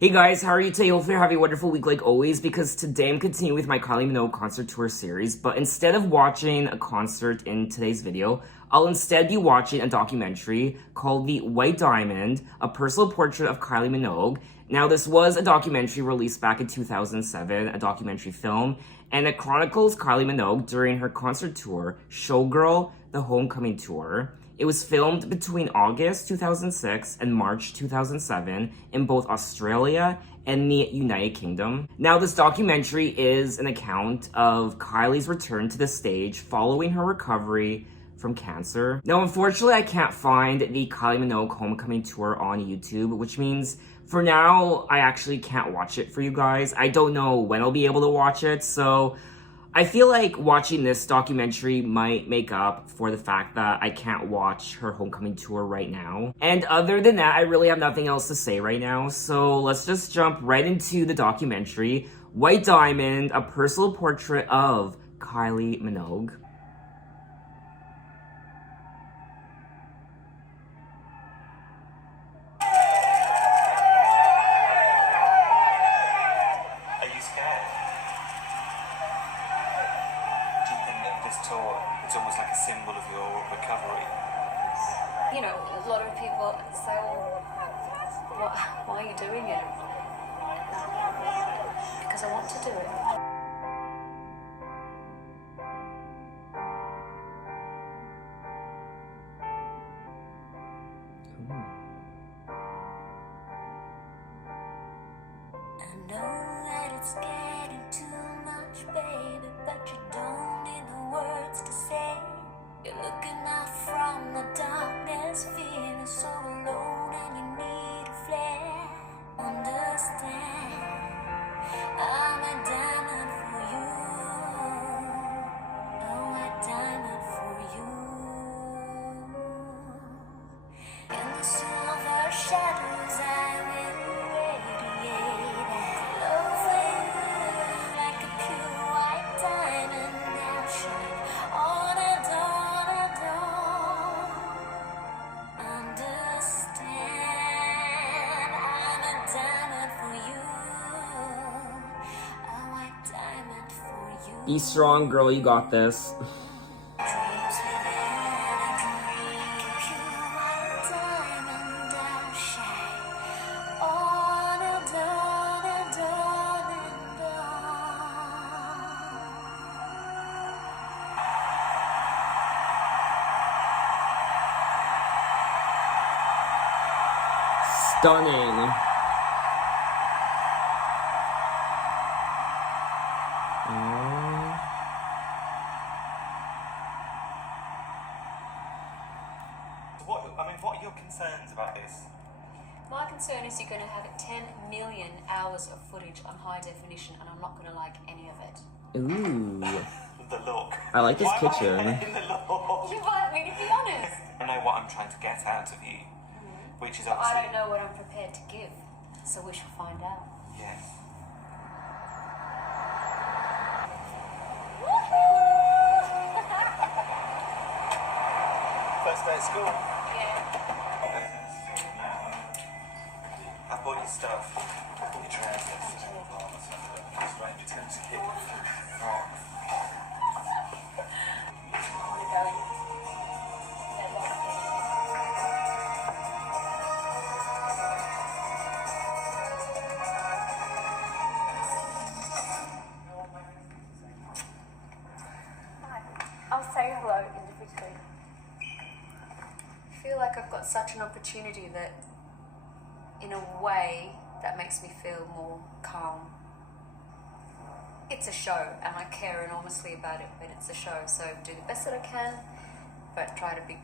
Hey guys, how are you today? Hopefully you're having a wonderful week like always, because today I'm continuing with my Kylie Minogue concert tour series, but instead of watching a concert in today's video, I'll instead be watching a documentary called The White Diamond, a personal portrait of Kylie Minogue. Now, this was a documentary released back in 2007, a documentary film, and it chronicles Kylie Minogue during her concert tour, Showgirl, the Homecoming Tour. It was filmed between August 2006 and March 2007 in both Australia and the United Kingdom. Now, this documentary is an account of Kylie's return to the stage following her recovery from cancer. Now, unfortunately, I can't find the Kylie Minogue Homecoming Tour on YouTube, which means for now, I actually can't watch it for you guys. I don't know when I'll be able to watch it, so I feel like watching this documentary might make up for the fact that I can't watch her homecoming tour right now. And other than that, I really have nothing else to say right now, so let's just jump right into the documentary, White Diamond, a personal portrait of Kylie Minogue. It's almost like a symbol of your recovery. You know, a lot of people say, well, why are you doing it? Because I want to do it. I know that it's getting too much, baby, but you don't need the words to say. You're looking out from the darkness, feeling so alone, and you need a flare. Understand, I'm a diamond for you. Oh, a diamond for you. In the silver shadows, I will radiate love for you, like a pure white diamond. I'll shine on and on and on. Understand, I'm a diamond for you, a white diamond for you. Be strong, girl, you got this. Dreams within a dream, pure white diamond. I'll shine on and on and on and on. Stunning. What are your concerns about this? My concern is you're going to have 10 million hours of footage on high definition, and I'm not going to like any of it. Ooh. The look. I like this Why am I kitchen. in the look? You want me to be honest? I know what I'm trying to get out of you, which is But obviously... I don't know what I'm prepared to give, so we shall find out. Yes. First day at school. I bought your stuff. Your trousers. I'll say hello in between. I feel like I've got such an opportunity that, in a way, that makes me feel more calm. It's a show, and I care enormously about it, but it's a show, so do the best that I can, but try to be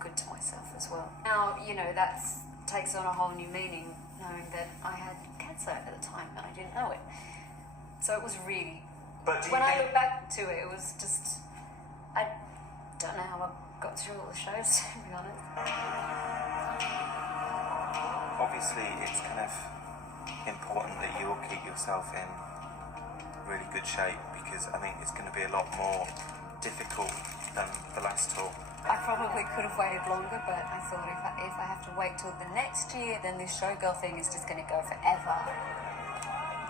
good to myself as well. Now, you know, that takes on a whole new meaning, knowing that I had cancer at the time, and I didn't know it. So it was really... But when I look back to it, it was just... I don't know how I got through all the shows, to be honest. Obviously, it's kind of important that you all keep yourself in really good shape, because I think it's going to be a lot more difficult than the last tour. I probably could have waited longer, but I thought if I have to wait till the next year, then this Showgirl thing is just going to go forever.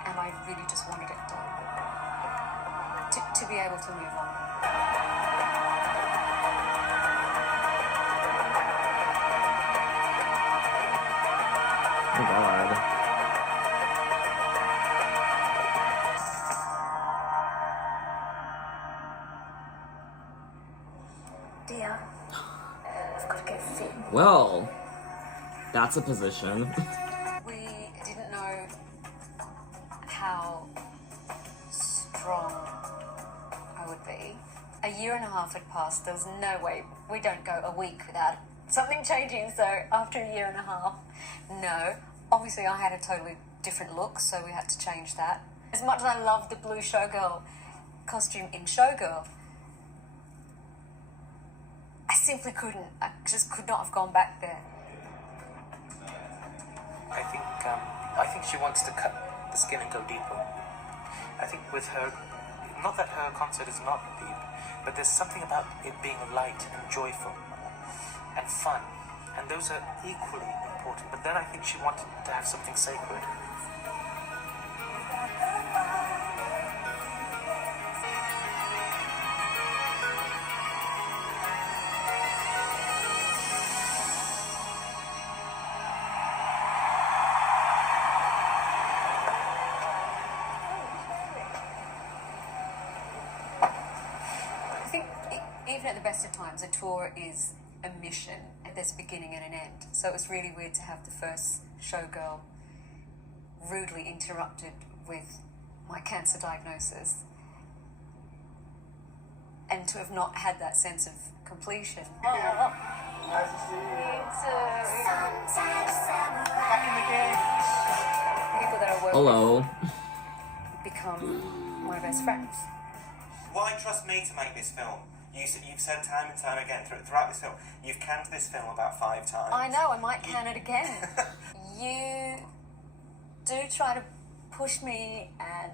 And I really just wanted it to be able to move on. Oh God. Dear, I've got to get fit. Well, that's a position. We didn't know how strong I would be. A year and a half had passed. There was no way. We don't go a week without something changing. So after a year and a half, no. Obviously, I had a totally different look, so we had to change that. As much as I loved the blue Showgirl costume in Showgirl, I simply couldn't. I just could not have gone back there. I think she wants to cut the skin and go deeper. I think with her, not that her concert is not deep, but there's something about it being light and joyful and fun, and those are equally important. But then I think she wanted to have something sacred. I think even at the best of times, a tour is a mission. There's a beginning and an end. So it was really weird to have the first Showgirl rudely interrupted with my cancer diagnosis, and to have not had that sense of completion. Back in the game. People that I work Hello. with become my best friends. Why trust me to make this film? You've said time and time again throughout this film, you've canned this film about 5 times. I know, I might can it again. You do try to push me and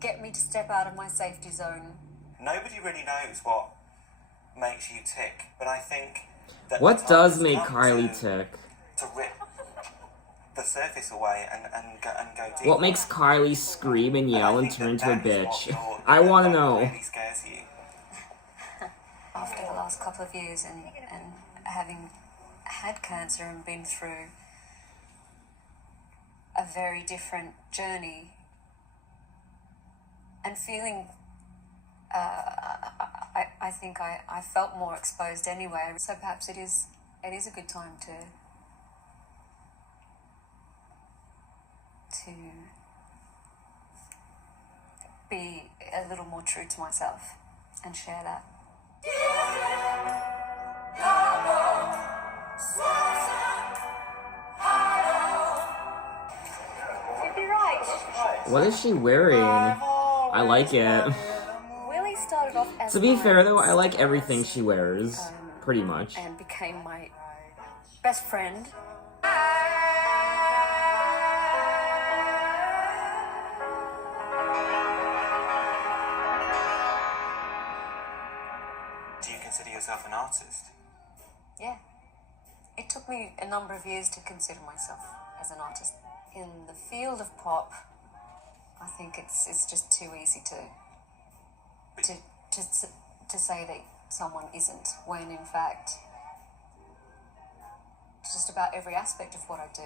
get me to step out of my safety zone. Nobody really knows what makes you tick, but I think that What the time does has make come Kylie to tick? rip the surface away and go deeper. What makes Kylie scream and yell and I think turn into a that is what bitch? you're- I want to that know. really scares you. After the last couple of years and having had cancer and been through a very different journey and feeling, I think I felt more exposed anyway. So perhaps it is a good time to be a little more true to myself and share that. You'd be right. What is she wearing? I like it. Willie started off as To be my fair though, I like everything she wears. Pretty much. and became my best friend. Do you consider yourself an artist? Yeah. It took me a number of years to consider myself as an artist. In the field of pop, I think it's just too easy to say that someone isn't, when in fact just about every aspect of what I do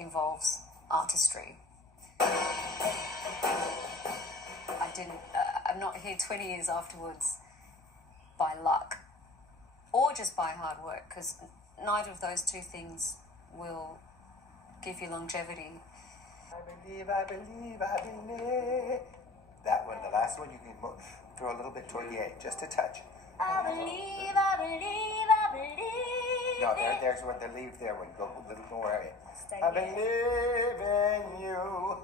involves artistry. I'm not here 20 years afterwards by luck or just by hard work, because neither of those two things will give you longevity. I believe, I believe, I believe. That one, the last one, you can throw a little bit toward the A, just a touch. I believe, I believe, I believe. No, there's what the leave there would go a little more area. Stay I here. believe in you.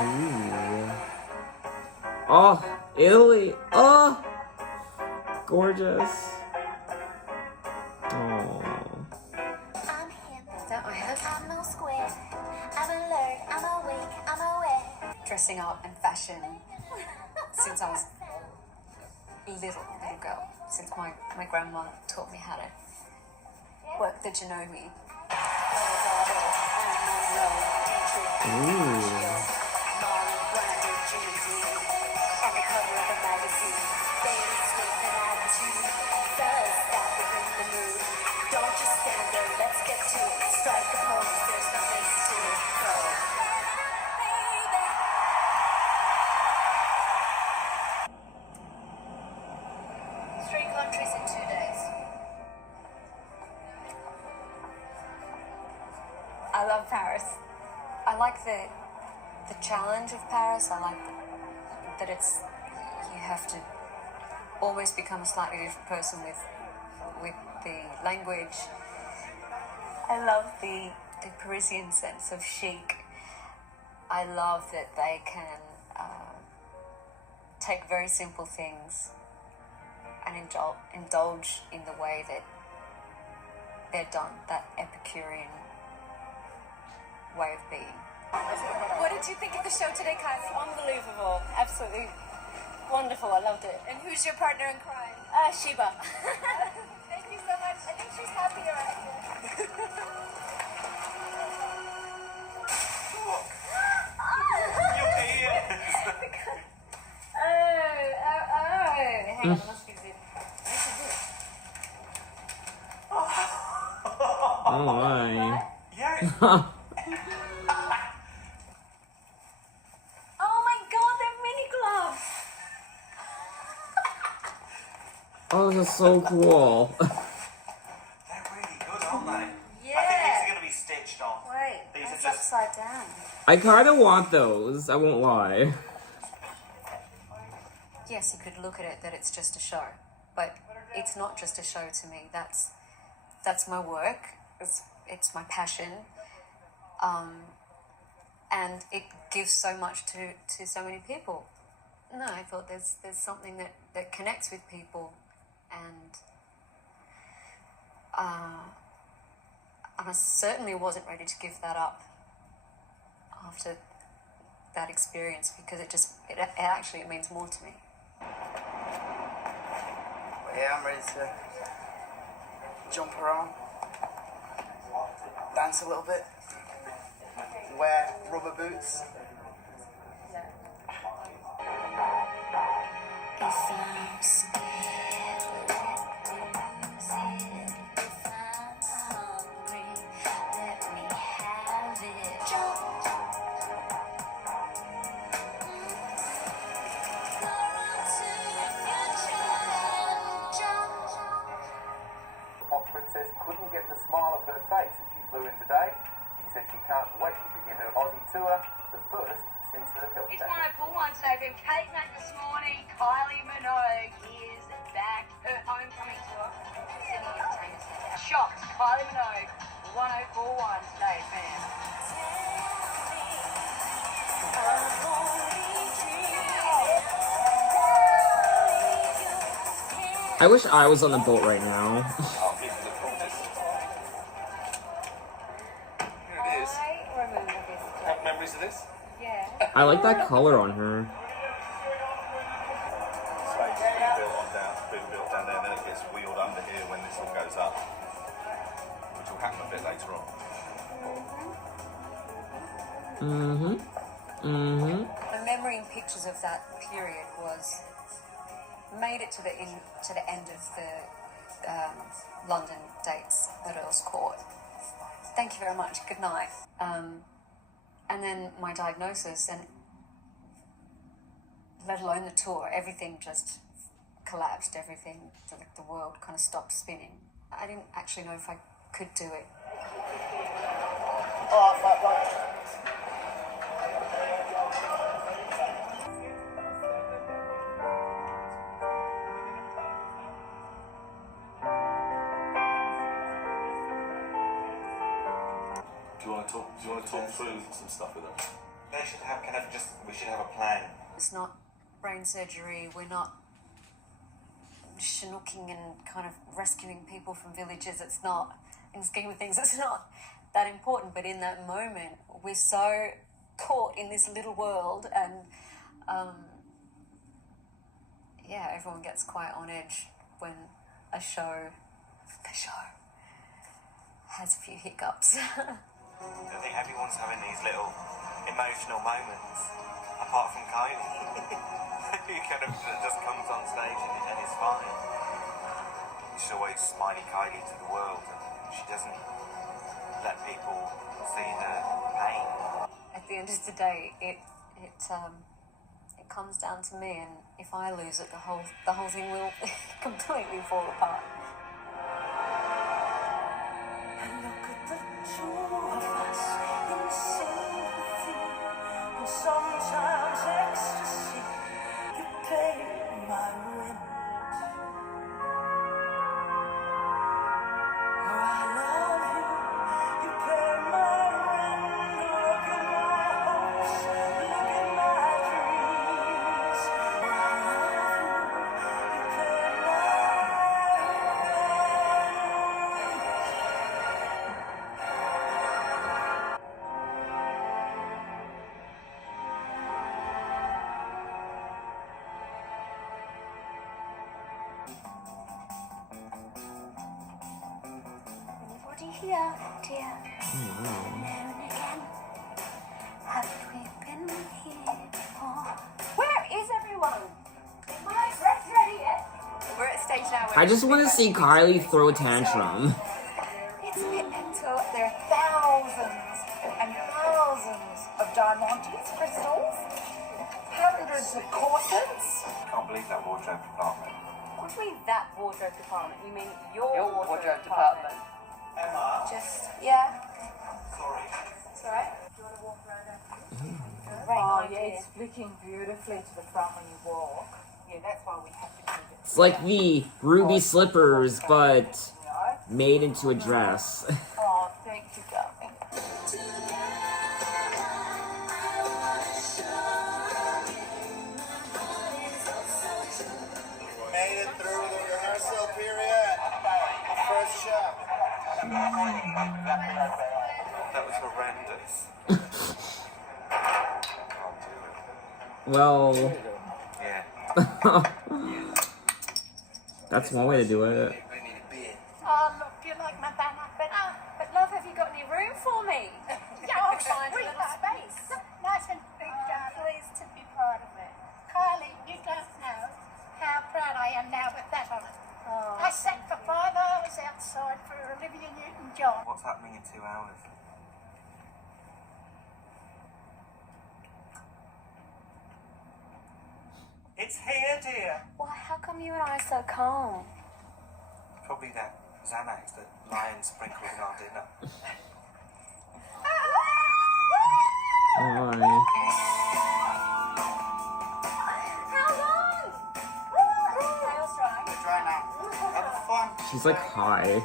Ooh. Oh, Italy. Oh, gorgeous. Oh. I'm hip. Don't I have? I'm no square. I'm alert. I'm awake. I'm aware. Dressing up and fashion since I was little girl. Since my grandma taught me how to work the Janome. Ooh. Three countries in 2 days. I love Paris. I like the challenge of Paris. I like that it's you have to almost become a slightly different person with the language. I love the Parisian sense of chic. I love that they can take very simple things and indulge in the way that they're done, that Epicurean way of being. What did you think of the show today, Kylie? Unbelievable. Absolutely wonderful. I loved it. And who's your partner in crime? Sheba. Thank you so much. I think she's happier right here. Hang on, I must fix it. Oh my. Yeah. Oh my god, they're mini gloves! Oh, this is so cool. They're really good, aren't they? Yeah. I think these are going to be stitched on. Wait, These that's are just- upside down. I kind of want those. I won't lie. Yes, you could look at it that it's just a show, but it's not just a show to me. That's my work. It's my passion, and it gives so much to so many people. No, I thought there's something that connects with people, and I certainly wasn't ready to give that up after that experience, because it actually means more to me. Yeah, I'm ready to jump around, dance a little bit, wear rubber boots. If I'm scared, lose it. If I'm hungry, let me have it. Jump. The Fox Princess couldn't get the smile off her face as she flew in today. She says she can't wait to begin her Aussie tour, the first since her health It's battle. 104.1 Stadium. Kate Mack this morning. Kylie Minogue is back. Her homecoming tour. Sydney Entertainment Centre. Shocked. Kylie Minogue. 104.1 Today, fan. I wish I was on the boat right now. Oh, people look gorgeous. Here it is. I remember this. Have memories of this? Yeah. I like that color on her. Stage is being built down there, and then it gets wheeled under here when this all goes up, which will happen a bit later on. Remembering pictures of that period made it to the end of the London dates at Earl's Court. Thank you very much. Good night. And then my diagnosis, and let alone the tour, everything just collapsed. Everything, the world kind of stopped spinning. I didn't actually know if I could do it. Oh, fuck, fuck. Do you want to talk through some stuff with them? They should have we should have a plan. It's not brain surgery. We're not Chinooking and kind of rescuing people from villages. It's not, in the scheme of things, it's not that important. But in that moment, we're so caught in this little world, and yeah, everyone gets quite on edge when the show has a few hiccups. I think everyone's having these little emotional moments, apart from Kylie. Who kind of just comes on stage and is fine. She's always smiley Kylie to the world, and she doesn't let people see her pain. At the end of the day, it comes down to me, and if I lose it, the whole thing will completely fall apart. And look at the two of us in sympathy, and sometimes ecstasy. You pay my rent. Oh, I love you. You pay my rent. Look at my hopes. Look at my dreams. Oh, I love you. You pay my Anybody here, dear? Now and again. Haven't we been here before? Where is everyone? Is my dress ready yet? We're at stage now. I just want to see Kylie throw a tantrum. It's a bit mental. There are thousands and thousands of diamantes, crystals, hundreds of corsets. Can't believe that wardrobe department. What do you mean that wardrobe department? You mean your wardrobe department. Emma. Just, yeah. Sorry. It's alright. Do you want to walk around after Oh, yeah, it's flicking beautifully to the front when you walk. Yeah, that's why we have to keep it. It's like the ruby slippers, but made into a dress. Oh, thank you, darling. Made it through the rehearsal period. First show. That was horrendous. Can't do it. Well, Yeah. that's one way to do it. We need a beer. Oh, look, you like my banner? But love, have you got any room for me? Yeah, I'll find a little space. Nice and big, pleased to be part of it. Kylie, you don't know how proud I am now with that on it. Oh. I sat for 5 hours outside for Olivia Newton-John. What's happening in 2 hours? It's here, dear. Why, how come you and I are so calm? Probably that Xanax that Lion sprinkled in our dinner. Why? How long? Nails dry. Let's try now. Have fun. She's like high.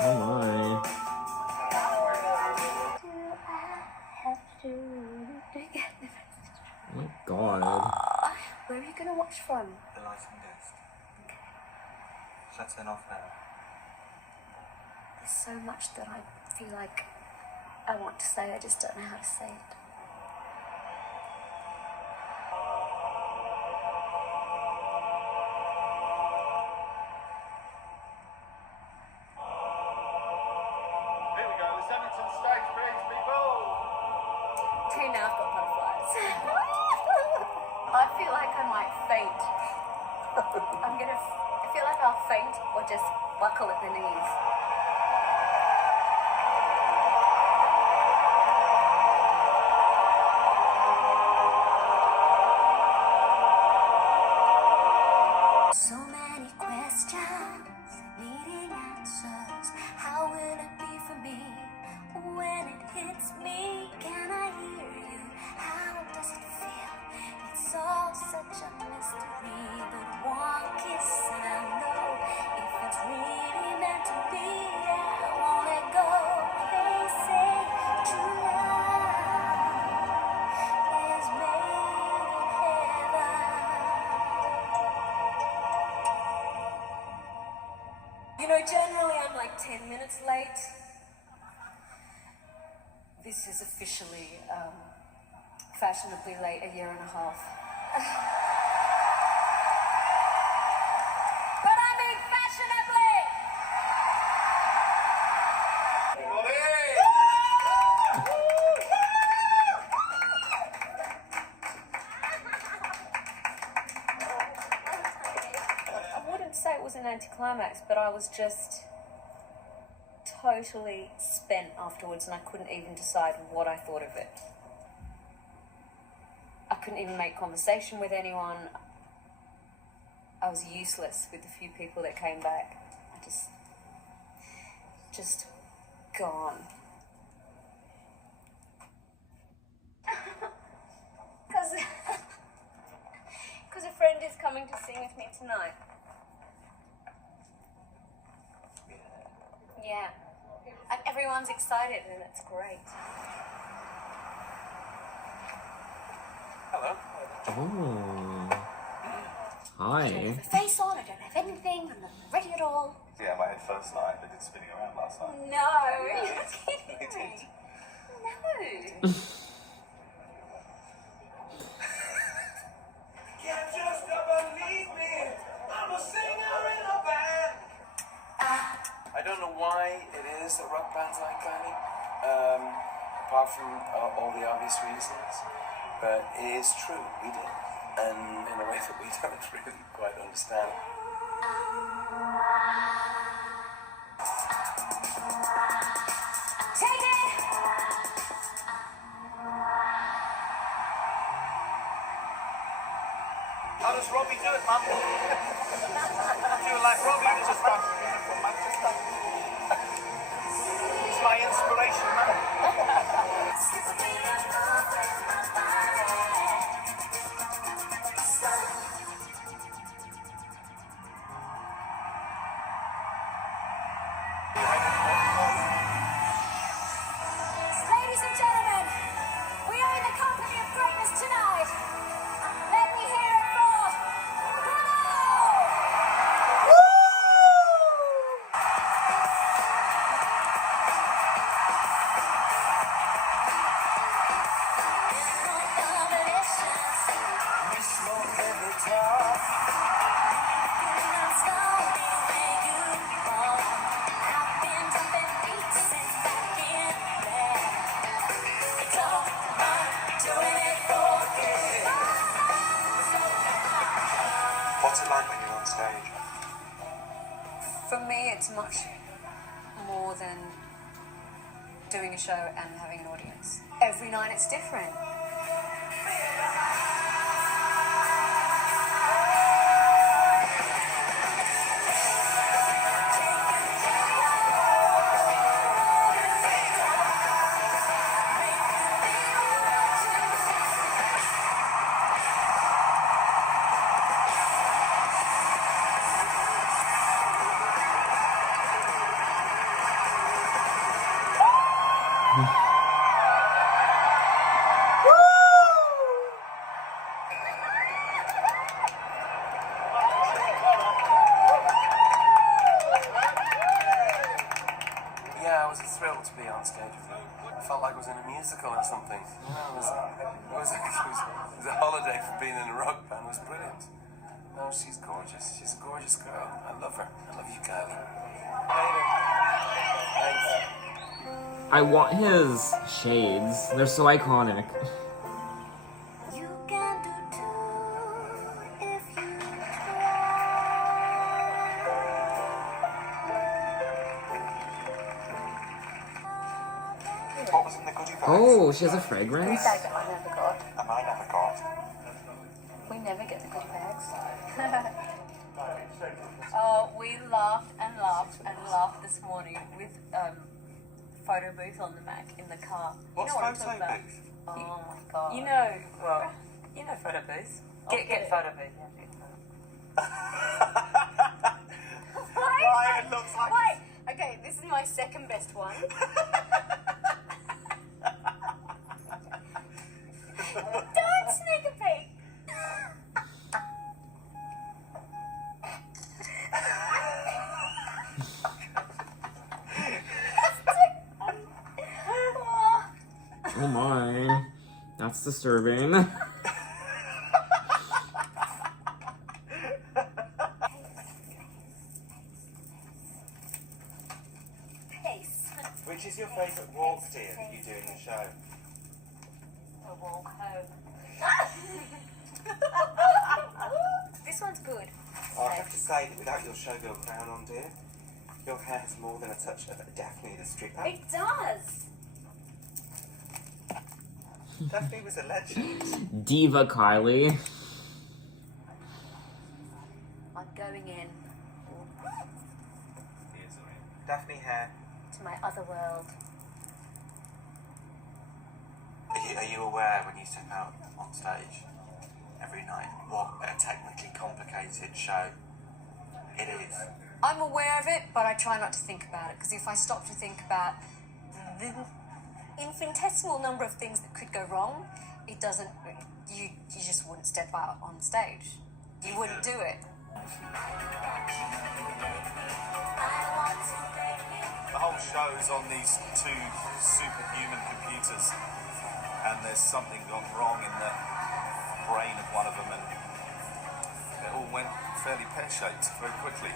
Oh my. Oh my god. Where are you going to watch from? The lighting desk. Shall I turn off now? There's so much that I feel like I want to say, I just don't know how to say it. Here we go. Descending to the stage, please, people. Okay, now I've got butterflies. I feel like I might faint. I feel like I'll faint or just buckle at the knees. So many questions needing answers. How will it be for me when it hits me? Can I hear you? How does it feel? It's all such a mystery, but know, generally I'm like 10 minutes late. This is officially fashionably late, a year and a half. But I mean fashionably! I wouldn't say it was an anticlimax, but I was just totally spent afterwards and I couldn't even decide what I thought of it. I couldn't even make conversation with anyone. I was useless with the few people that came back. I just gone. Because a friend is coming to sing with me tonight. Yeah. And everyone's excited and it's great. Hello. Oh. Hi. I don't have a face on, I don't have anything, I'm not ready at all. Yeah, my head first night, but did spinning around last night. No, you're kidding me. No. Can't just believe me. I'm a singer in a band. I don't know why it is that rock bands like Kylie, apart from all the obvious reasons, but it is true, we did, and in a way that we don't really quite understand. Take it! How does Robbie do it, Mum? Do it like Robbie just does. He's my inspiration, man. Ladies and gentlemen, we are in the company of greatness tonight. Let me hear it for Bruno! What's it like when you're on stage? For me, it's much more than doing a show and having an audience. Every night it's different. Yeah, I was thrilled to be on stage with her. I felt like I was in a musical or something. You know, it was a holiday for being in a rock band. It was brilliant. No, she's gorgeous. She's a gorgeous girl. I love her. I love you, Kylie. I want his shades. They're so iconic. You can do too if you try. What was in the goodie bag? Oh, she has a fragrance? Bag that I never got. And I never got. We never get the goodie bags. Oh, we laughed and laughed and laughed this morning with photo booth on the Mac in the car. What's you know what I'm photo talking about? booth? Oh my god. You know, well, you know photo booth. Get photo booth. Why it looks like Wait, okay, this is my second best one. Don't sneak a peek. disturbing. Which is your favourite walk, dear, that you do in the show? A walk home. This one's good. I have to say that without your Showgirl crown on, dear, your hair has more than a touch of Daphne the stripper. It does. Daphne was a legend. Diva Kylie. I'm going in Daphne hair. to my other world. Are you aware when you step out on stage every night what a technically complicated show it is? I'm aware of it, but I try not to think about it, because if I stop to think about the infinitesimal number of things that could go wrong, it doesn't, you just wouldn't step out on stage. You wouldn't do it. The whole show is on these two superhuman computers, and there's something gone wrong in the brain of one of them, and it all went fairly pear-shaped very quickly.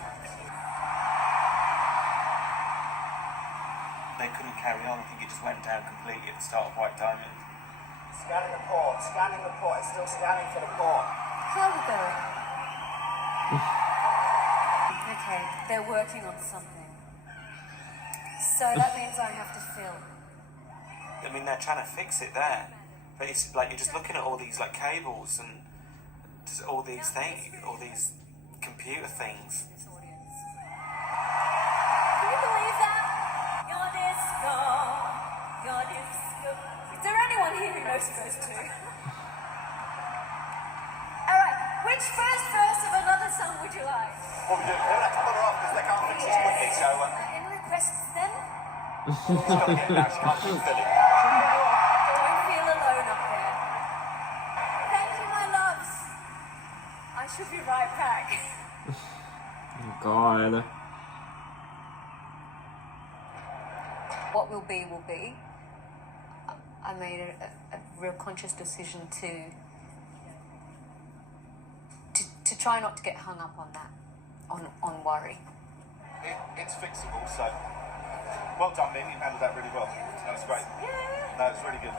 They couldn't carry on. I think it just went down completely at the start of White Diamond. Scanning the port, it's still scanning for the port. How are we going? Okay, they're working on something. So that means I have to film. I mean, they're trying to fix it there, but it's like you're just looking at all these like cables and just all these things, all these computer things. This audience. Can you believe that? Your disco, your disco. Is there anyone here who knows those two? Alright, which first verse of another song would you like? What we do? We'll have to put her off because they can't fix this quickly, so Any requests then? she's got to get now. She can't keep filling. Don't feel alone up there. Thank you, my loves. I should be right back. God. What will be, will be. I made a real conscious decision to try not to get hung up on that, on worry. It's fixable, so well done, Nick. You handled that really well. That was great. Yeah. No, it's really good.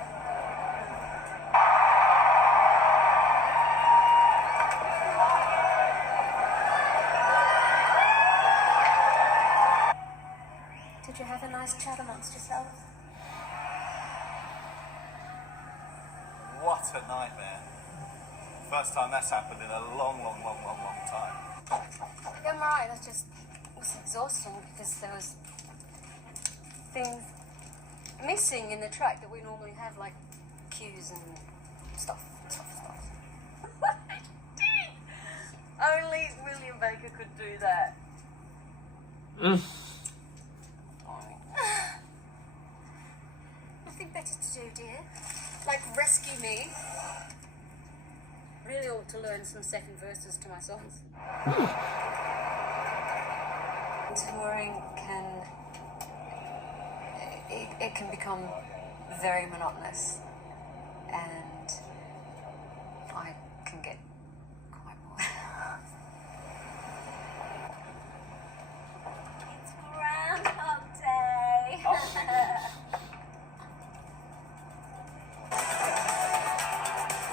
Did you have a nice chat amongst yourselves? What a nightmare. First time that's happened in a long time. Yeah, I'm right. It was exhausting because there was things missing in the track that we normally have, like cues and stuff. Only William Baker could do that. Nothing better to do, dear. Like rescue me. Really ought to learn some second verses to my songs. Touring it can become very monotonous, and I can get quite bored. It's Groundhog Day.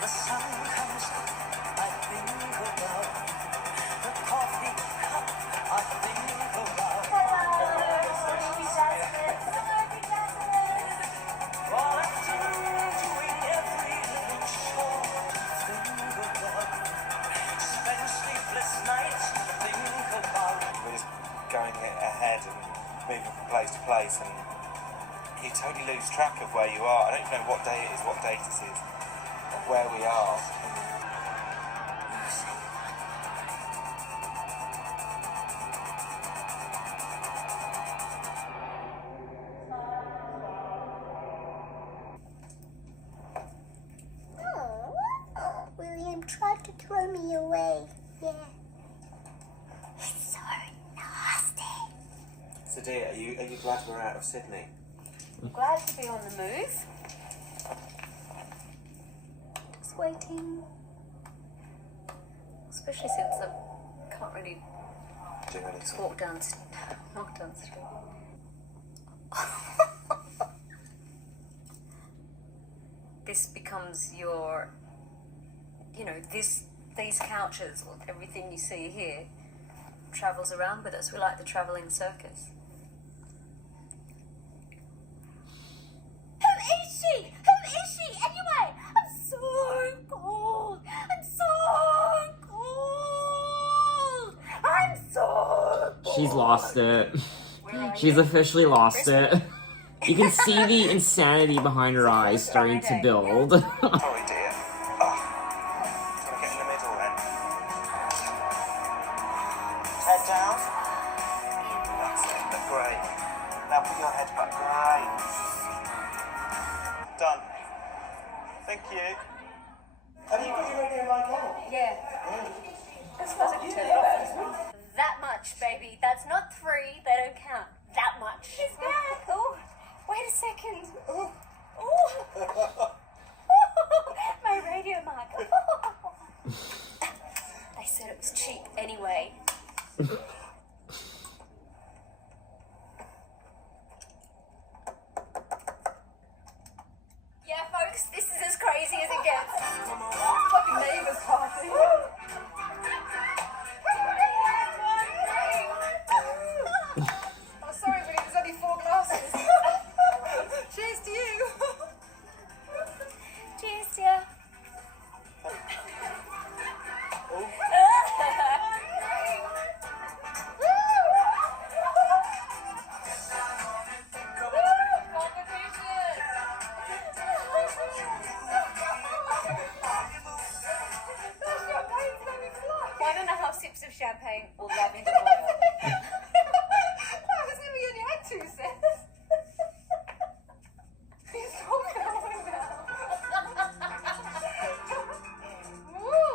The sun comes up, I think about the coffee cup, I think about all afternoon doing every little chore, think about spend sleepless nights, think about. We're just going ahead and moving from place to place, and you totally lose track of where you are. I don't even know what day it is, what date it is, or where we are. Oh, William tried to throw me away. Yeah. It's so nasty. So dear, are you glad we're out of Sydney? Glad to be on the move. just waiting. Especially since I can't really walk down the street. This becomes your, you know, these couches, or everything you see here, travels around with us. We're like the travelling circus. Who is she? Who is she? Anyway, I'm so cold. I'm so cold. I'm so cold. She's lost it. She's officially lost it. You can see the insanity behind her eyes starting to build. Sorry, dear. Gotta get in the middle then. Head down. That's it. Look great. Now put your head back. Great. Done. Thank you. Have you got your radio mic on? Yeah. That's what I can tell you about. That much, baby. That's not 3. They don't count. That much. It's back. Oh, wait a second. Oh. My radio mic. They said it was cheap anyway. Yeah, folks, this is as crazy as it gets. Fucking neighbours party. Oh, sorry, but it was only 4 glasses. Cheers to you. Cheers, dear. One and a half sips of champagne or lavender oil. I was never only had 2 sips. He's so going now. Woo!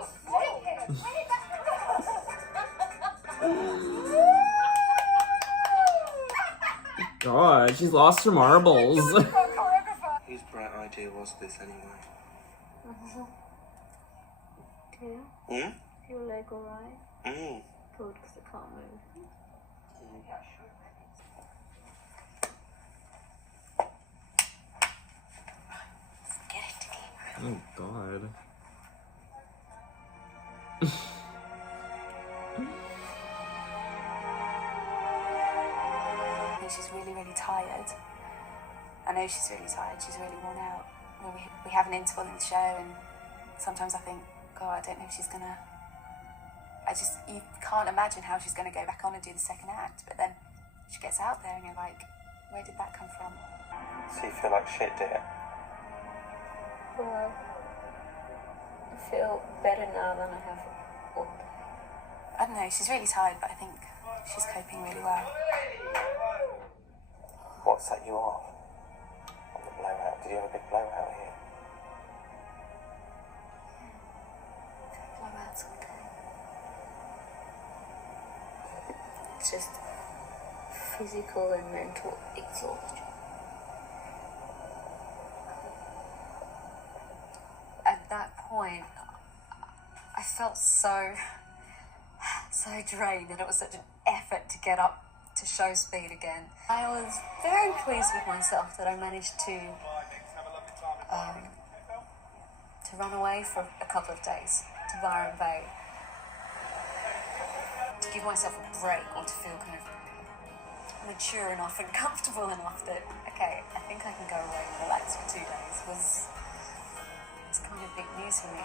God, she's lost her marbles. Whose bright idea was this anyway? Yeah. Your leg alright? Mm. Good, because I can't move. Get it together. Oh God. She's really, really tired. I know she's really tired. She's really worn out. When we have an interval in the show, and sometimes I think, God, I don't know if she's gonna. You can't imagine how she's gonna go back on and do the second act. But then she gets out there, and you're like, where did that come from? So you feel like shit, dear? Well, I feel better now than I have all day. I don't know. She's really tired, but I think she's coping really well. What set you off on the blowout? Did you have a big blowout here? Blowouts all day. It's just physical and mental exhaustion. At that point, I felt so drained, and it was such an effort to get up to show speed again. I was very pleased with myself that I managed to run away for a couple of days to Byron Bay, to give myself a break, or to feel kind of mature enough and comfortable enough that, okay, I think I can go away and relax for 2 days was kind of big news for me.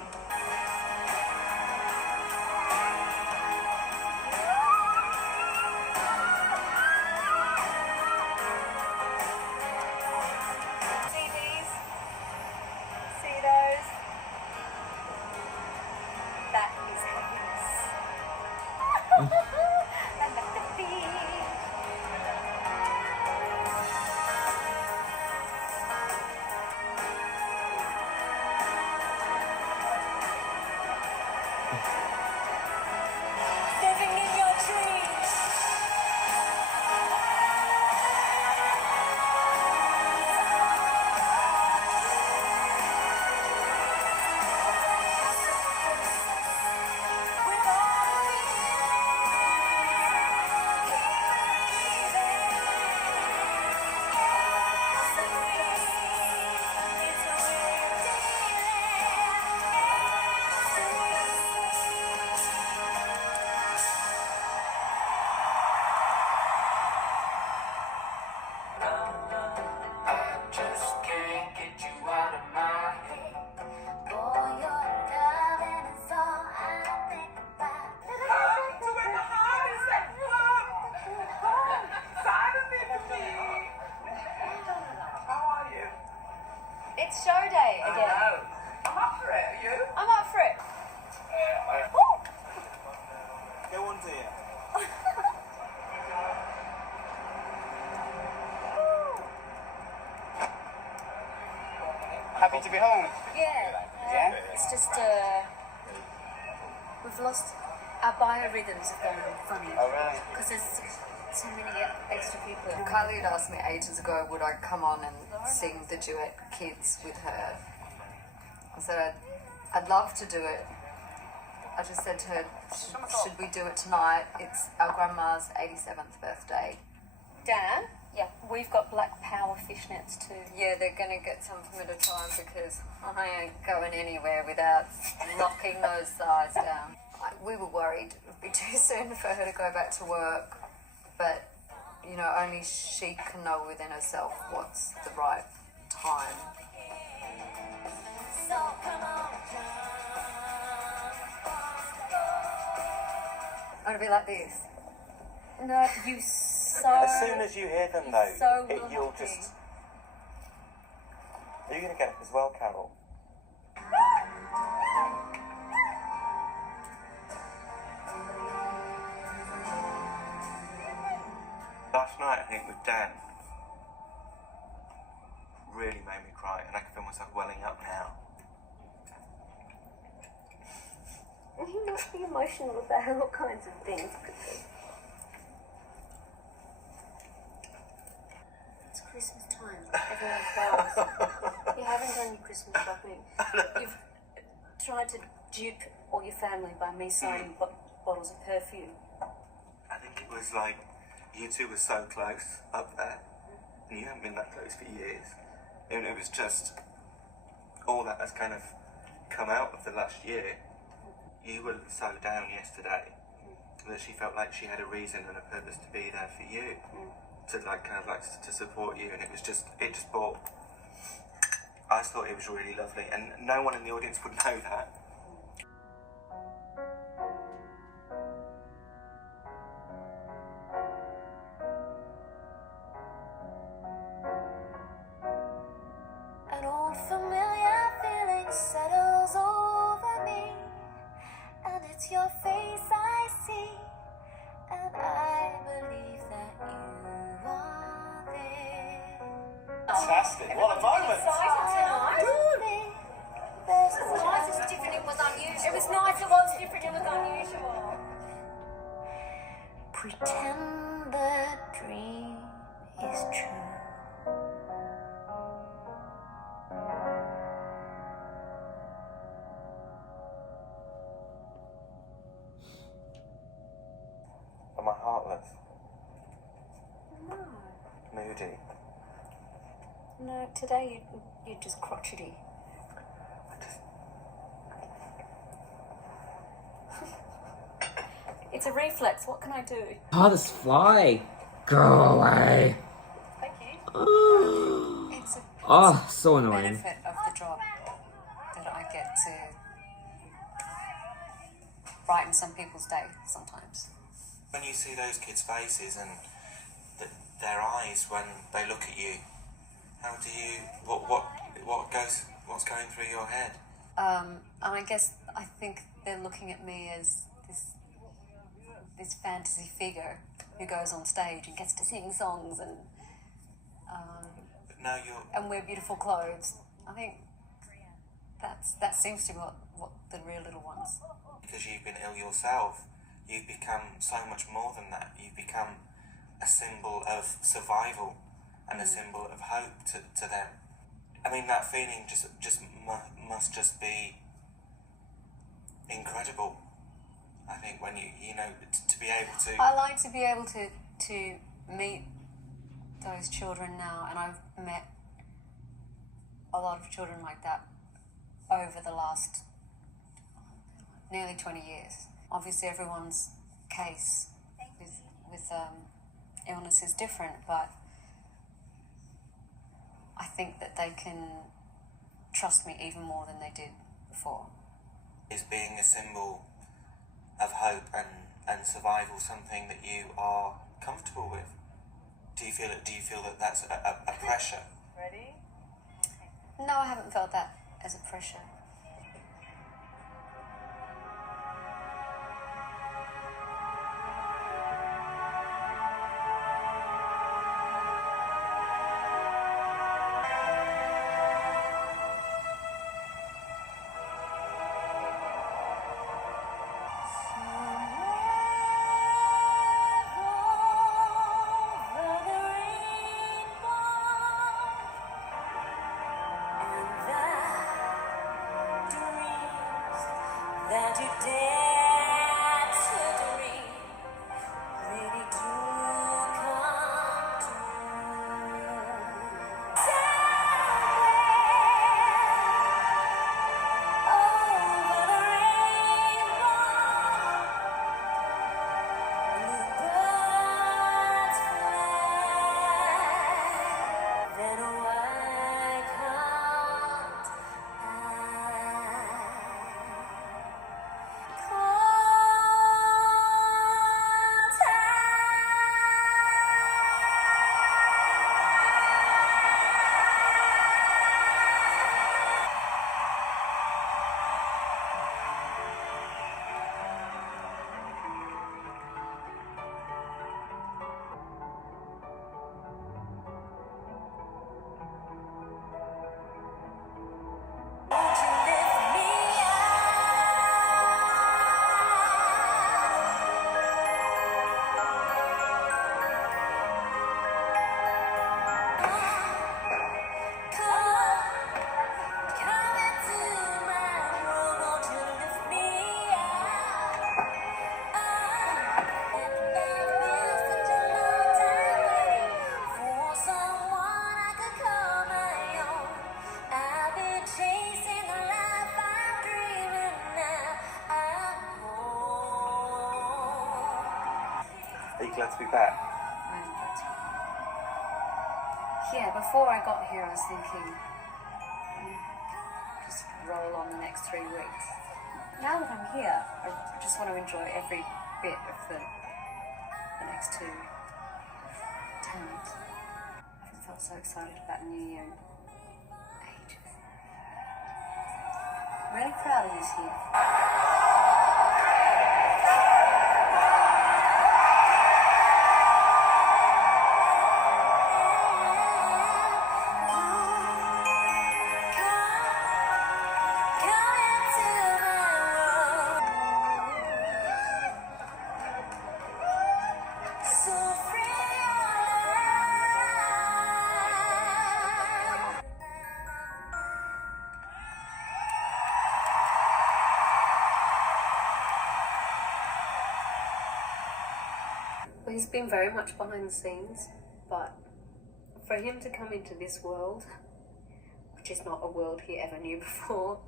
to be home. Yeah. It's just, we've lost, our biorhythms have gone funny. Oh, really? Because there's so many extra people. Kylie had asked me ages ago, would I come on and sing the duet Kids with her? I said, I'd love to do it. I just said to her, should we do it tonight? It's our grandma's 87th birthday. Dan? Yeah. We've got black power fishnets too. Yeah, they're going to get some from at a time because I ain't going anywhere without locking those thighs down. We were worried it would be too soon for her to go back to work, but, you know, only she can know within herself what's the right time. I'm going to be like this. No, you so... As soon as you hear them, though, so you'll just... Are you going to get it as well, Carol? Last night, I think, with Dan, really made me cry, and I can feel myself welling up now. He must be emotional about all kinds of things. It's Christmas time. Everyone flowers. You haven't done your Christmas shopping. You've tried to dupe all your family by me signing bottles of perfume. I think it was like, you two were so close up there, and you haven't been that close for years. And it was just, all that has kind of come out of the last year. You were so down yesterday that she felt like she had a reason and a purpose to be there for you, to like kind of like to support you, and it just brought. I thought it was really lovely, and no one in the audience would know that. An old familiar feeling settles over me, and it's your face I see, and I believe that you are there. Fantastic. What a moment. There's It was nice, it was different, it was unusual. It was nice, it was different, it was unusual. pretend the dream is true. Am I heartless? No. Moody? No, today you're just crotchety. It's a reflex, what can I do? Oh, this fly. Go away. Thank you. It's a Oh, so annoying. benefit of the job that I get to brighten some people's day sometimes. When you see those kids' faces and their eyes when they look at you, how do you, what's going through your head? And I guess I think they're looking at me as this fantasy figure who goes on stage and gets to sing songs and No, you're... and wear beautiful clothes. I think that seems to be what the real little ones. Because you've been ill yourself, you've become so much more than that. You've become a symbol of survival and a symbol of hope to them. I mean, that feeling must just be incredible. I think when you know, to be able to... I like to be able to meet those children now, and I've met a lot of children like that over the last nearly 20 years. Obviously, everyone's case with illness is different, but I think that they can trust me even more than they did before. Is being a symbol of hope and survival something that you are comfortable with? Do you feel that that's a pressure? Ready? No, I haven't felt that as a pressure. Are you glad to be back? I am glad to be back. Yeah, before I got here, I was thinking, just roll on the next 3 weeks. Now that I'm here, I just want to enjoy every bit of the next 2 terms. I haven't felt so excited about the new year in ages. I'm really proud of this year. Well, he's been very much behind the scenes, but for him to come into this world, which is not a world he ever knew before,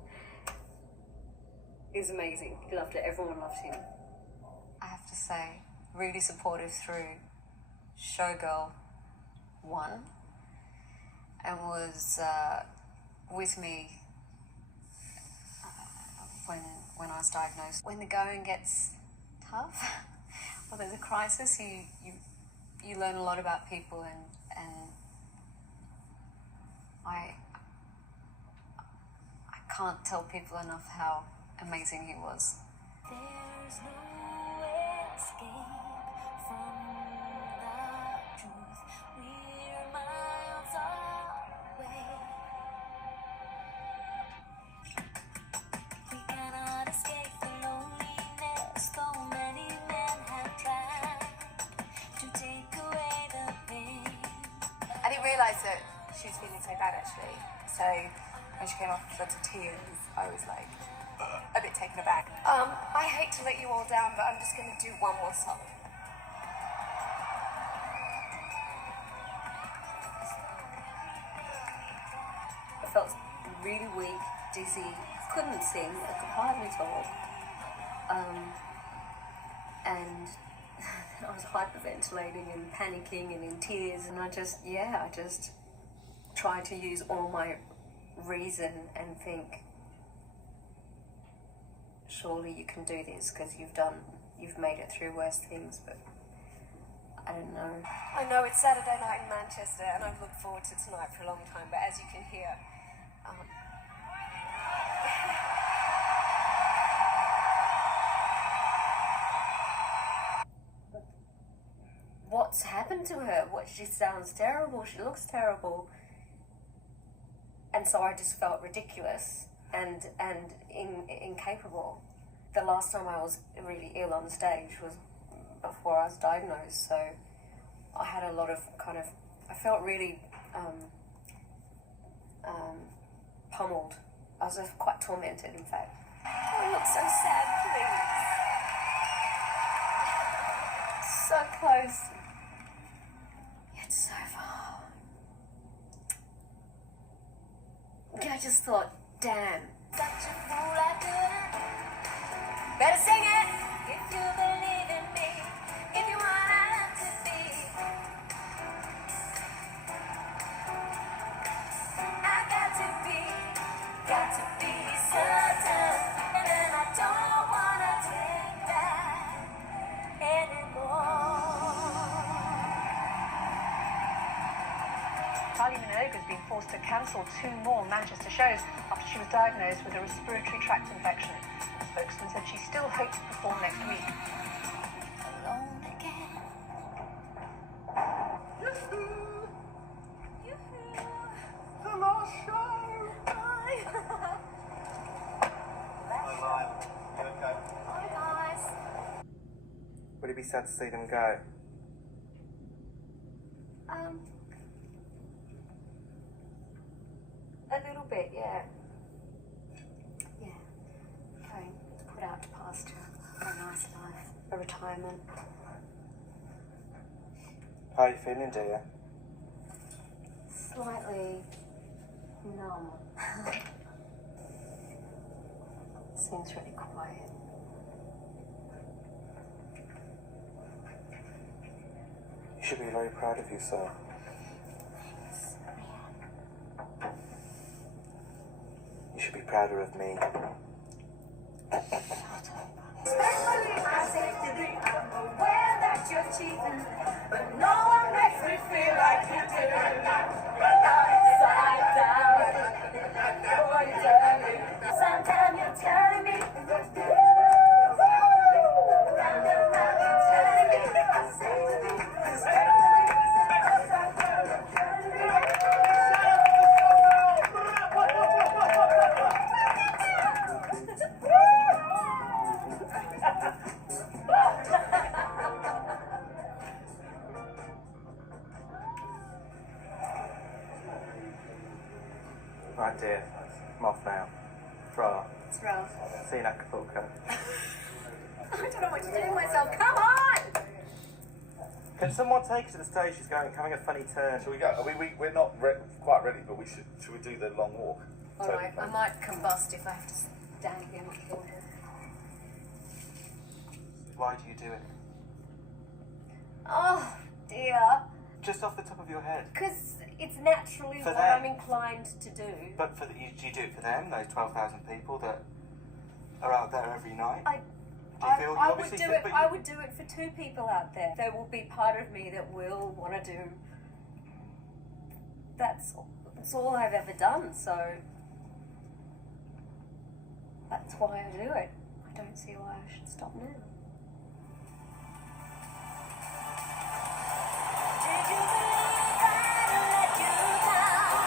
is amazing. He loved it. Everyone loved him. I have to say, really supportive through Showgirl 1 and was with me when I was diagnosed. When the going gets tough, or there's a crisis, you learn a lot about people, and I can't tell people enough how amazing he was. There's no escape from the truth. We're miles away. We cannot escape the loneliness, though many men have tried to take away the pain. I didn't realise that she was feeling so bad actually. So when she came off with lots of tears, I was like a bit taken aback. I hate to let you all down, but I'm just going to do one more song. I felt really weak, dizzy, couldn't sing, I could hardly talk. And I was hyperventilating and panicking and in tears, and I just tried to use all my reason and think, surely you can do this because you've made it through worse things, but I don't know. I know it's Saturday night in Manchester and I've looked forward to tonight for a long time, but as you can hear, what's happened to her? She sounds terrible, she looks terrible. And so I just felt ridiculous and incapable. The last time I was really ill on stage was before I was diagnosed, so I had a lot of I felt really pummeled. I was quite tormented, in fact. Oh, you look so sad, please. So close, yet so far. I just thought, damn. Such a fool I couldn't. Better sing it if you believe in me. If you want to be. I got to be certain. And I don't wanna take that anymore. Kylie Minogue has been forced to cancel 2 more Manchester shows after she was diagnosed with a respiratory tract infection. The spokesman said she still hopes to perform next week. Alone again. The last show! Bye. Hi, Lyle. You okay? Bye, guys. Would it be sad to see them go? A little bit, yeah. Yeah. Going to put out to pasture for a nice life, a retirement. How are you feeling, dear? Slightly numb. Seems really quiet. You should be very proud of yourself. You should be prouder of me. Especially I say to thee, I'm aware that you're cheating, but no one makes me feel like you do. Upside down, what you tell me? Sometimes you're telling me, round and round you're telling me, say to me, Right, dear. I'm off now. Fra. It's rough. See you in Acapulco. I don't know what to do with myself. Come on! Can someone take her to the stage? She's having a funny turn. Shall we go? We're not quite ready, but should we do the long walk? All right, I might combust if I have to stand again and kill her. Why do you do it? Oh, dear. Just off the top of your head. Because it's naturally For what them. I'm inclined to do. But you do it for them, those 12,000 people that are out there every night? I would do it. I would do it for 2 people out there. There will be part of me that will want to do. That's all I've ever done. So that's why I do it. I don't see why I should stop now. did you believe that I let you down?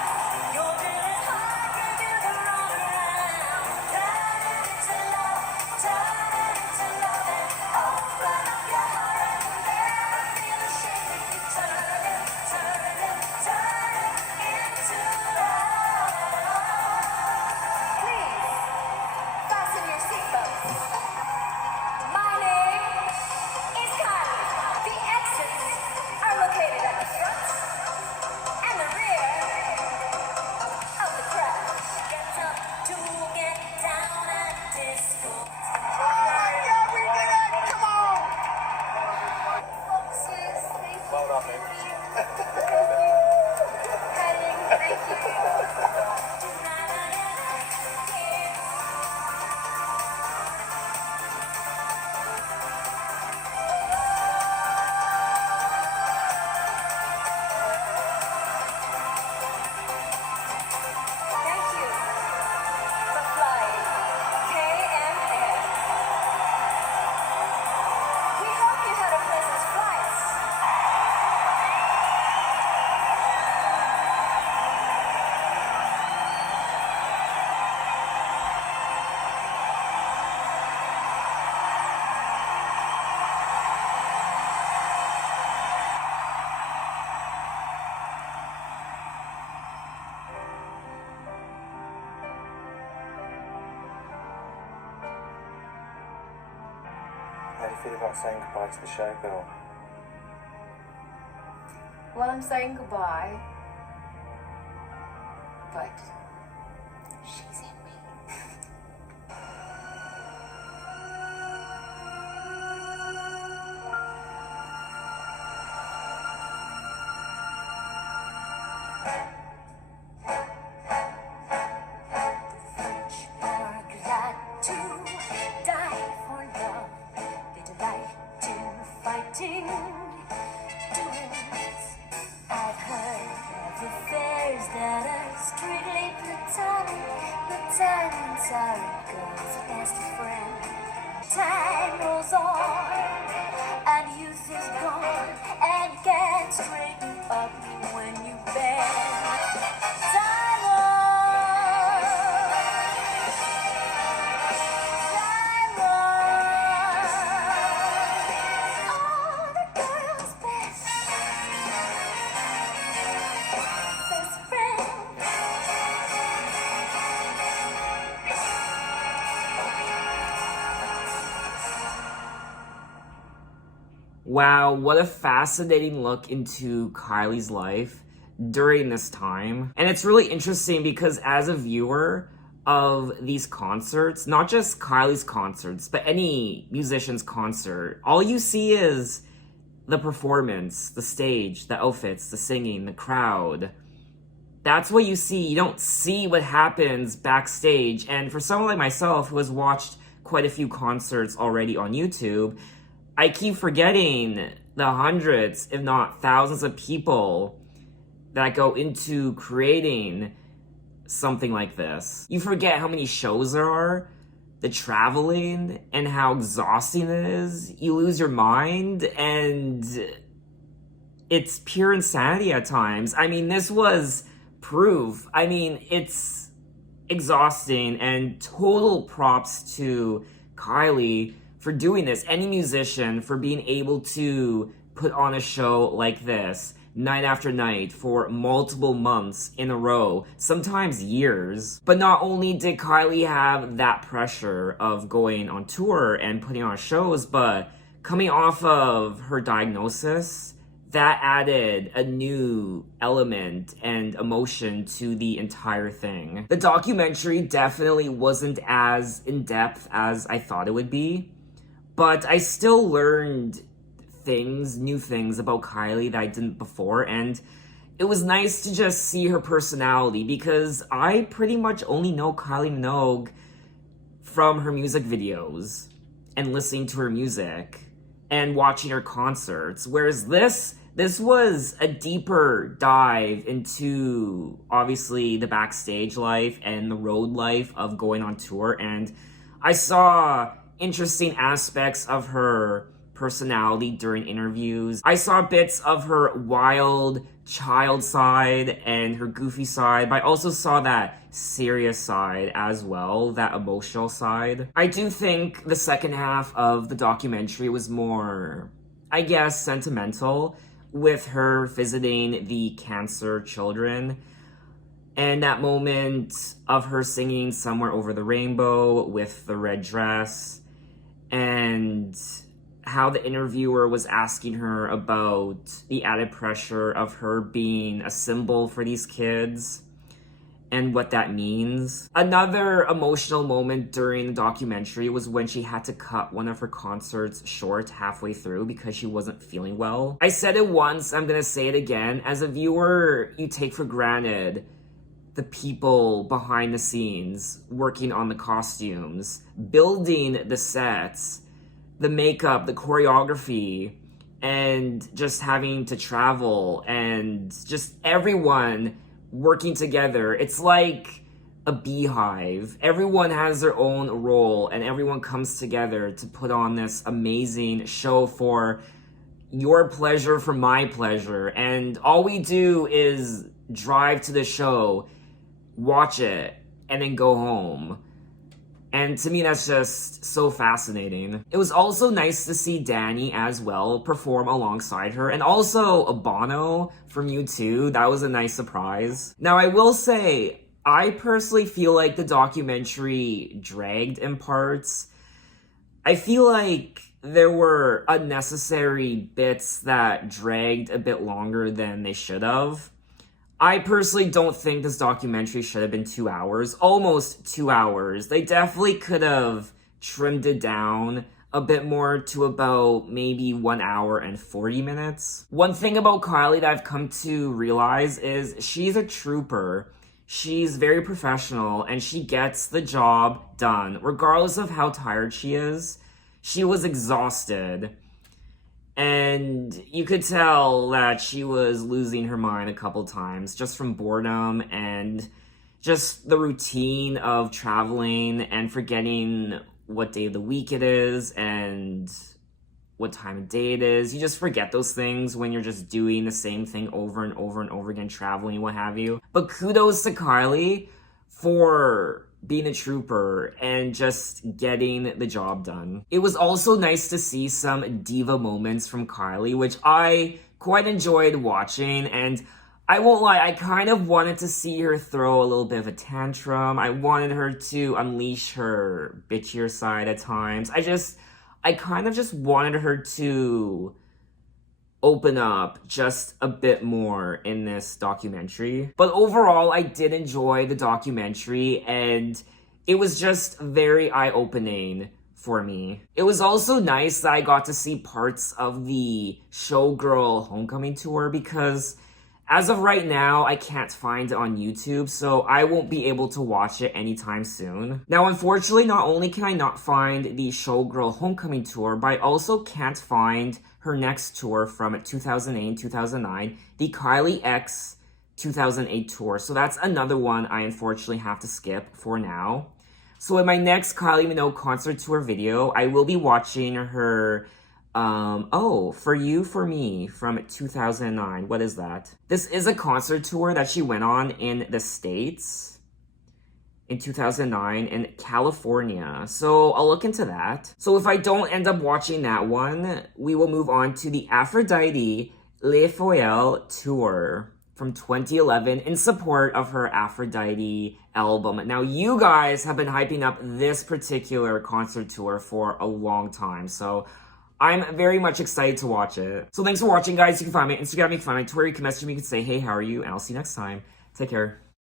You're doing hard to do the wrong around. Turn into love, and open up your heart and never feel ashamed if you turn it into love. Please, fasten your seatbelts. My name is Kylie. The exits are located at the front and the rear of the crowd. Get up to get down at disco. Yeah, we did it! Come on! Foxes, thank you. Well done, babe. Heading, thank you. Thank you for flying KMN. We hope you had a pleasant flight. How do you feel about saying goodbye to the Showgirl? Well, I'm saying goodbye, but she's in me. French are glad to die for love. They delight in fighting duels. I've heard of affairs that are strictly platonic. Platonics are a girl's best friend. Time rolls on and youth is gone, and you can't straighten up when you bend. Wow, what a fascinating look into Kylie's life during this time. And it's really interesting because as a viewer of these concerts, not just Kylie's concerts, but any musician's concert, all you see is the performance, the stage, the outfits, the singing, the crowd. That's what you see. You don't see what happens backstage. And for someone like myself who has watched quite a few concerts already on YouTube, I keep forgetting the hundreds, if not thousands of people that go into creating something like this. You forget how many shows there are, the traveling, and how exhausting it is. You lose your mind, and it's pure insanity at times. I mean, this was proof. I mean, it's exhausting, and total props to Kylie for doing this. Any musician for being able to put on a show like this night after night for multiple months in a row, sometimes years. But not only did Kylie have that pressure of going on tour and putting on shows, but coming off of her diagnosis, that added a new element and emotion to the entire thing. The documentary definitely wasn't as in-depth as I thought it would be, but I still learned new things about Kylie that I didn't before, and it was nice to just see her personality, because I pretty much only know Kylie Minogue from her music videos and listening to her music and watching her concerts, whereas this was a deeper dive into, obviously, the backstage life and the road life of going on tour, and I saw interesting aspects of her personality during interviews. I saw bits of her wild child side and her goofy side, but I also saw that serious side as well, that emotional side. I do think the second half of the documentary was more, I guess, sentimental, with her visiting the cancer children, and that moment of her singing Somewhere Over the Rainbow with the red dress, and how the interviewer was asking her about the added pressure of her being a symbol for these kids and what that means. Another emotional moment during the documentary was when she had to cut one of her concerts short halfway through because she wasn't feeling well. I said it once, I'm gonna say it again. As a viewer, you take for granted the people behind the scenes working on the costumes, building the sets, the makeup, the choreography, and just having to travel, and just everyone working together. It's like a beehive. Everyone has their own role, and everyone comes together to put on this amazing show for your pleasure, for my pleasure. And all we do is drive to the show, watch it, and then go home. And to me, that's just so fascinating. It was also nice to see Danny as well perform alongside her, and also Bono from U2. That was a nice surprise. Now, I will say, I personally feel like the documentary dragged in parts. I feel like there were unnecessary bits that dragged a bit longer than they should have. I personally don't think this documentary should have been 2 hours, almost 2 hours. They definitely could have trimmed it down a bit more to about maybe 1 hour and 40 minutes. One thing about Kylie that I've come to realize is she's a trooper. She's very professional, and she gets the job done, regardless of how tired she is. She was exhausted. And you could tell that she was losing her mind a couple times just from boredom and just the routine of traveling and forgetting what day of the week it is and what time of day it is. You just forget those things when you're just doing the same thing over and over and over again, traveling, what have you. But kudos to Kylie for being a trooper and just getting the job done. It was also nice to see some diva moments from Kylie, which I quite enjoyed watching, and I won't lie, I kind of wanted to see her throw a little bit of a tantrum. I wanted her to unleash her bitchier side at times. I kind of just wanted her to open up just a bit more in this documentary. But overall, I did enjoy the documentary, and it was just very eye-opening for me. It was also nice that I got to see parts of the Showgirl Homecoming tour because as of right now, I can't find it on YouTube, so I won't be able to watch it anytime soon. Now, unfortunately, not only can I not find the Showgirl Homecoming tour, but I also can't find her next tour from 2008 and 2009, the Kylie X 2008 tour. So that's another one I unfortunately have to skip for now. So in my next Kylie Minogue concert tour video, I will be watching her For You, For Me from 2009. What is that? This is a concert tour that she went on in the States in 2009 in California. So I'll look into that. So if I don't end up watching that one, we will move on to the Aphrodite Le Foyer tour from 2011 in support of her Aphrodite album. Now, you guys have been hyping up this particular concert tour for a long time, so I'm very much excited to watch it. So thanks for watching, guys. You can find me on Instagram, you can find me on Twitter, you can message me, you can say, hey, how are you? And I'll see you next time. Take care.